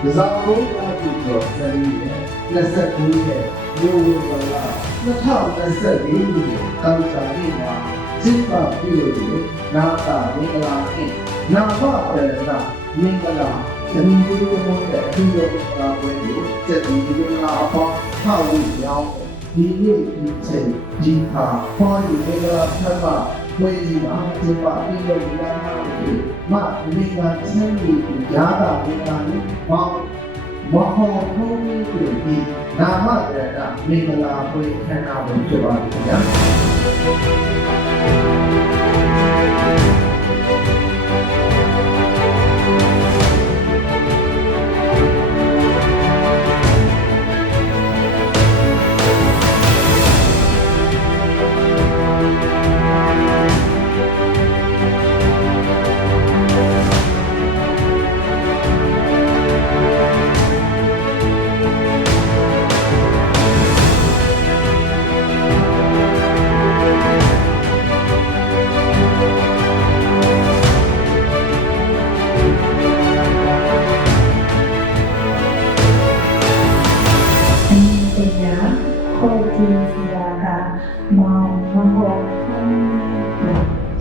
ဒီဇာတ်လုံးအတူကျော်စရီနဲ့29ရဲ့မြို့ဝင်ကလာ2024ခုနှစ်ကောင်းစာနေ့မှာကျင်းပပြုလုပ်ပြီးနာတာမင်္ဂလာနှင့်နာမပရဏမင်္ဂလာဇနီးတို့ရဲ့အထူးရောပါပွဲကိုစက်တီဒီလာအပေါင်းထောက်ပြီးရောင်းဒီနေ့ဒီချိန်ဒီဟာဟောဒီမင်္ဂလာဖတ်ပါဝေဒီမှာကျင်းပပြုလုပ်လာတဲ့မမင်္ဂလာချင်းကြီးရာတာမင်္ဂလာနဲ့မောင်မဟောထုံးပြီးဒီနာမရတမင်္ဂလာပွဲခန္ဓာဝင်ဖြစ်ပါလိမ့်ခင်ဗျာ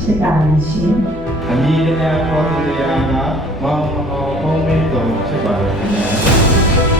ဖြစ်ပါလိမ့်ရှင်။ အမည်တရားခေါ်သူတရားကမောင်မဟောဖုံးမင်းတော်ဖြစ်ပါလိမ့်ခင်ဗျာ